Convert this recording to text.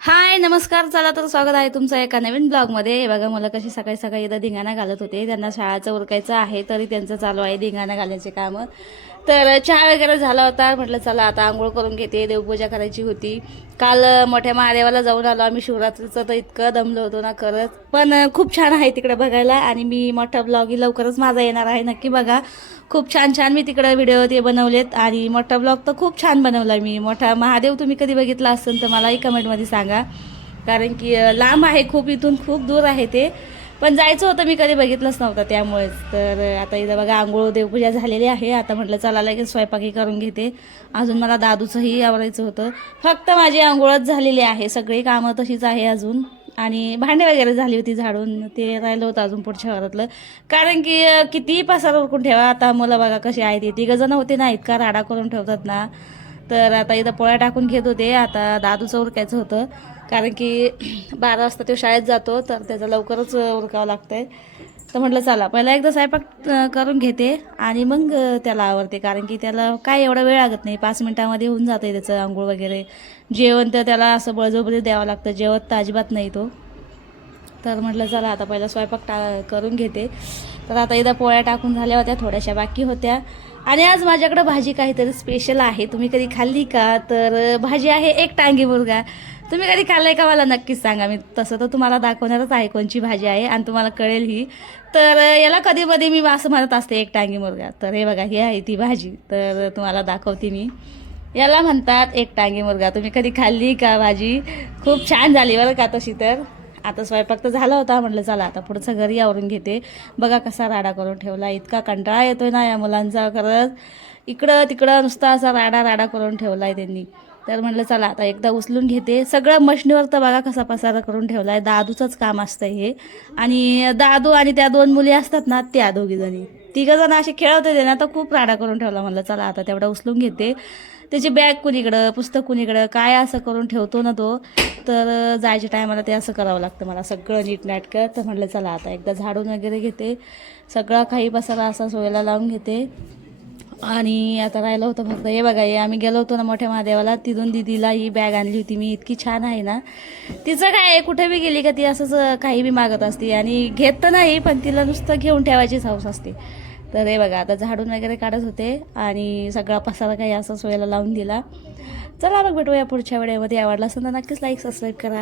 हाय नमस्कार. चला तर स्वागत आहे तुमचं एका नवीन ब्लॉगमध्ये. हे बघा मला कशी सकाळी सकाळी इथं धिंगाणा घालत होते. त्यांना शाळाचं उरकायचं आहे तरी त्यांचं चालू आहे धिंगाणा घालायचे कामं. तर चहा वगैरे झाला होता. म्हटलं चला आता आंघोळ करून घेते, देवपूजा करायची होती. काल मोठ्या महादेवाला जाऊन आलो आम्ही. शिवरात्रीचं तर इतकं दमलो होतो ना करत. पण खूप छान आहे तिकडे बघायला. आणि मी मोठा ब्लॉग लवकरच माझा येणार आहे, नक्की बघा. खूप छान छान मी तिकडे व्हिडिओ ते बनवलेत. आणि मोठा ब्लॉग तर खूप छान बनवला मी. मोठा महादेव तुम्ही कधी बघितला असेल तर मलाही कमेंटमध्ये सांगा, कारण की लांब आहे खूप, इथून खूप दूर आहे ते. पण जायचं होतं, मी कधी बघितलंच नव्हतं त्यामुळेच. तर आता इथं बघा आंघोळ देवपूजा झालेली आहे. आता म्हटलं चला लगेच स्वयंपाकी करून घेते. अजून मला दादूचंही आवरायचं होतं. फक्त माझी आंघोळच झालेली आहे, सगळी कामं तशीच आहे अजून. आणि भांडे वगैरे झाली होती झाडून, ते राहिलं होतं अजून पुढच्या घरातलं. कारण की कितीही पसारा उरकून ठेवा. आता मुलं बघा कशी आहेत, ती तिघंजणं होते ना, इतका राडा करून ठेवतात ना. तर आता इथं पोळ्या टाकून घेत होते. आता दादूचं उरकायचं होतं, कारण की 12 वाजता तो शाळेत जातो, तर त्याचं लवकरच उरकावं लागतं आहे. तर म्हटलं चला पहिला एकदा स्वयंपाक करून घेते आणि मग त्याला आवरते, कारण की त्याला काय एवढा वेळ लागत नाही, 5 मिनटामध्ये होऊन जातं आहे त्याचं आंघोळ वगैरे. जेवण तर त्याला असं बळजबरी द्यावं लागतं, जेवत तर अजिबात नाही तो. तर म्हटलं चला आता पहिला स्वयंपाक करून घेते. तर आता इथं पोळ्या टाकून झाल्या होत्या, थोड्याशा बाकी होत्या. आणि आज माझ्याकडं भाजी काहीतरी स्पेशल आहे. तुम्ही कधी खाल्ली का? तर भाजी आहे एक टांगी मुर्गा. तुम्ही कधी खाल्लाय का मला नक्कीच सांगा. मी तसं तर तुम्हाला दाखवणारच आहे कोणची भाजी आहे, आणि तुम्हाला कळेल ही. तर याला कधी कधी मी असं म्हणत असते एक टांगी मुर्गा. तर हे बघा, ही आहे ती भाजी. तर तुम्हाला दाखवते मी. याला म्हणतात एक टांगी मुर्गा. तुम्ही कधी खाल्ली का भाजी? खूप छान झाली बरं का तशी. तर आता स्वयंपाक तर झाला होता, म्हटलं चला आता पुढचं घरी आवरून घेते. बघा कसा राडा करून ठेवला, इतका कंटाळा येतोय ना या मुलांचा खरंच. इकडं तिकडं नुसता असा राडा राडा करून ठेवला आहे त्यांनी. तर म्हटलं चला आता एकदा उचलून घेते. सगळं मशनीवर तर बघा कसा पसारा करून ठेवला आहे. दादूचंच काम असतं हे. आणि दादू आणि त्या 2 मुली असतात ना, त्या दोघीजणी, तिघंजण असे खेळत होते ना, तर खूप राडा करून ठेवला. म्हटलं चला आता तेवढा उचलून घेते. त्याची बॅग कुणीकडं, पुस्तक कुणीकडं, काय असं करून ठेवतो ना तो. तर जायच्या टायमाला ते असं करावं लागतं मला, सगळं नीटनाटकं. तर म्हटलं चला आता एकदा झाडून वगैरे घेते, सगळा काही पसारा असा सोयला लावून घेते. आणि आता राहिलं होतं फक्त हे बघा, हे आम्ही गेलो होतो ना मोठ्या महादेवाला, तिथून दिदीला ही बॅग आणली होती मी. इतकी छान आहे ना. तिचं काय आहे, कुठे बी गेली का ती असंच काही बी मागत असते, आणि घेत तर नाही, पण तिला नुसतं घेऊन ठेवायचीच हौस असते. तर हे बघा आता झाडून वगैरे काढत होते, आणि सगळा पसारा काही असं सोयला लावून दिला. चला मग भेटूया पुढच्या व्हिडिओमध्ये. आवडला असेल तर नक्कीच लाईक सबस्क्राईब करा.